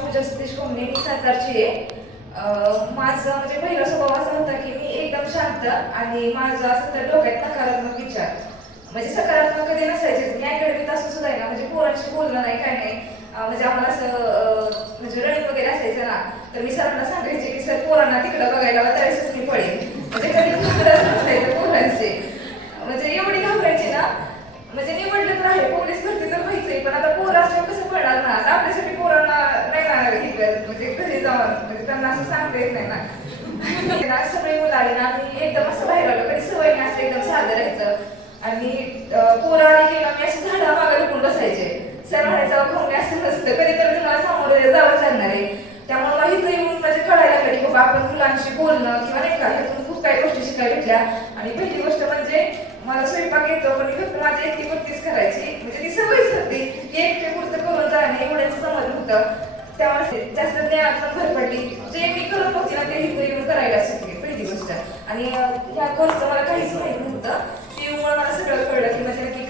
पूजा सतीश कोमणे, मी सातारची आहे. माझा म्हणजे पहिला स्वभाव असा होता की मी एकदम शांत आणि माझं असं तर डोक्यात नकारात्मक विचार म्हणजे सकारात्मक कधी नसायचे. मी अकॅडमीत असं सुद्धा आहे ना, म्हणजे पोरांशी बोलणं नाही काय नाही. म्हणजे आम्हाला असं म्हणजे रनिंग वगैरे असायचं ना, तर मी सरांना सांगायचे की सर पोरांना तिकडं बघायला त्यावेळेसच मी पडेन. म्हणजे कधी तिकडंच नसायचं पोरांचे, म्हणजे एवढी घाबरायची ना. म्हणजे निवडलं तर आहे, पोलीस भरती तर व्हायचंय, पण आता पोरं असल्यावर कसं पडणार ना. आता आपल्यासाठी पोरांना नाही ना हे करत, म्हणजे घरी जाऊन म्हणजे त्यांना असं सांगता येत नाही ना. सगळे मुलं आले ना, आम्ही एकदम असं बाहेर आलो, कधी सवय नाही असं एकदम साधं राहायचं. आणि पोरं आली की मी असं झाडा मागे लपून बसायचे. सर म्हणायचं खाऊन असं नसतं, कधी तर तुम्हाला सामोरे जावं लागणार आहे. त्यामुळे मला इथं येऊन म्हणजे कळायला लागलं की बाबा आपण मुलांशी बोलणं किंवा नाही का, ह्यातून खूप काही गोष्टी शिकायला भेटल्या. आणि पहिली गोष्ट म्हणजे मला स्वयंपाक येतो, पण मी फक्त माझी एकटी पुरतीच करायची. म्हणजे ती सवयच होती की एकटे पुरतं करून जाणे एवढ्याच समज होतं. त्यामुळे जास्त ज्ञानात पण भर पडली. जे मी करत होती ना ते इथं येऊन करायला शिकले, पहिली गोष्ट. आणि ह्या कोर्सचं मला काहीच माहित नव्हतं. त्यामुळे मला सगळं कळलं की म्हणजे नक्की